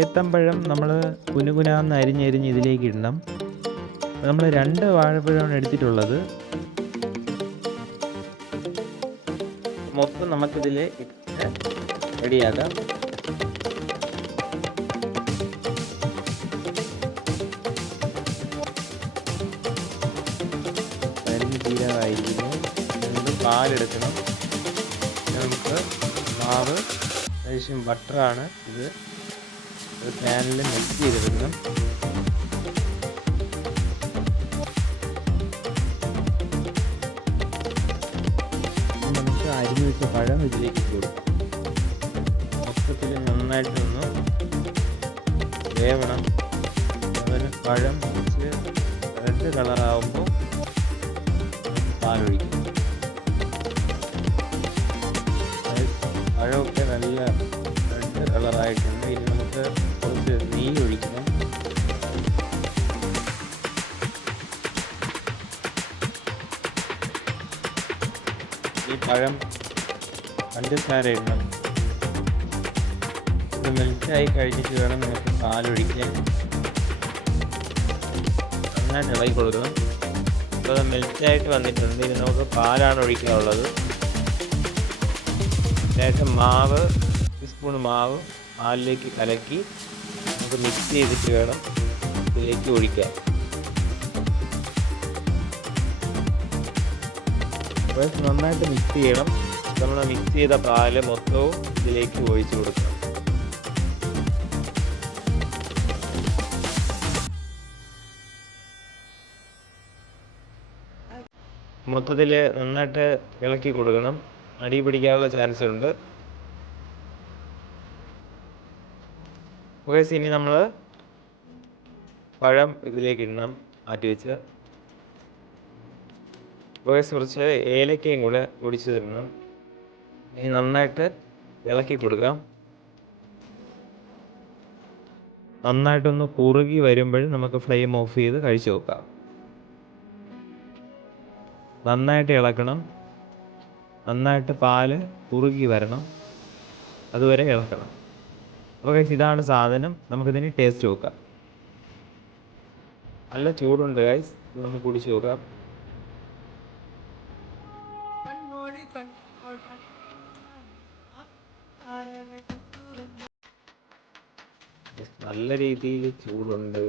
ഏത്തമ്പഴം നമ്മൾ കുനുകുനാന്ന് അരിഞ്ഞരിഞ്ഞ് ഇതിലേക്ക് ഇടണം. നമ്മൾ 2 വാഴപ്പഴമാണ് എടുത്തിട്ടുള്ളത്. മൊത്തം നമുക്കിതിൽ ഇട്ട് റെഡിയാക്കാം. അരിഞ്ഞ് തീരാറായിരിക്കുന്നു. നമുക്ക് പാലെടുക്കണം. നമുക്ക് മാവ് അത്യാവശ്യം ബട്ടറാണ് ഇത്. ഒരു പാനിൽ മിക്സ് ചെയ്തെടുക്കണം. നമുക്ക് അരിഞ്ഞു വെച്ച പഴം ഇതിലേക്ക് ഇട്ട് കൊടുക്കാം. മൊത്തത്തിൽ നന്നായിട്ടൊന്ന് വേവണം. അതുപോലെ പഴം കുറച്ച് റെഡ് കളറാകുമ്പോൾ പാലൊഴിക്കും. പഴമൊക്കെ നല്ല റെഡ് കളറായിട്ടുണ്ട്. ഇനി നമുക്ക് കുറച്ച് നെയ്യ് ഒഴിക്കണം. ഈ പഴം പഞ്ചസാര ഇടണം. ഇത് മെൽറ്റായി കഴിഞ്ഞിട്ട് വേണം നമുക്ക് പാലൊഴിക്കാൻ. നന്നായിട്ട് ഇളകി കൊടുക്കണം. അപ്പോൾ അത് മെൽറ്റായിട്ട് വന്നിട്ടുണ്ട്. ഇനി നമുക്ക് പാലാണ് ഒഴിക്കാനുള്ളത്. ശേഷം മാവ്, ടീസ്പൂൺ മാവ് പാലിലേക്ക് കലക്കി നമുക്ക് മിക്സ് ചെയ്തിട്ട് വേണം ഇതിലേക്ക് ഒഴിക്കാൻ. അപ്പോൾ നന്നായിട്ട് മിക്സ് ചെയ്യണം. നമ്മൾ മിക്സ് ചെയ്ത പാല് മൊത്തവും ഇതിലേക്ക് ഒഴിച്ചു കൊടുക്കണം. മൊത്തത്തിൽ നന്നായിട്ട് ഇളക്കി കൊടുക്കണം. അടി പിടിക്കാനുള്ള ചാൻസ് ഉണ്ട്. ഇനി നമ്മൾ പഴം ഇതിലേക്ക് ഇടണം. മാറ്റി വെച്ച് കുറച്ച് ഏലക്കയും കൂടെ പൊടിച്ച് തരണം. ഇനി നന്നായിട്ട് ഇളക്കി കൊടുക്കാം. നന്നായിട്ടൊന്ന് കുറുകി വരുമ്പോൾ നമുക്ക് ഫ്ലെയിം ഓഫ് ചെയ്ത് കഴിച്ചു നോക്കാം. നന്നായിട്ട് ഇളക്കണം. നന്നായിട്ട് പാല് കുറുകി വരണം. അതുവരെ ഇളക്കണം. ഓക്കെ, ഇതാണ് സാധനം. നമുക്കിതിന് ടേസ്റ്റ് നോക്കാം. നല്ല ചൂടുണ്ട് ഗൈസ്. നമുക്ക് കുടിച്ച് നോക്കാം. നല്ല രീതിയിൽ ചൂടുണ്ട്.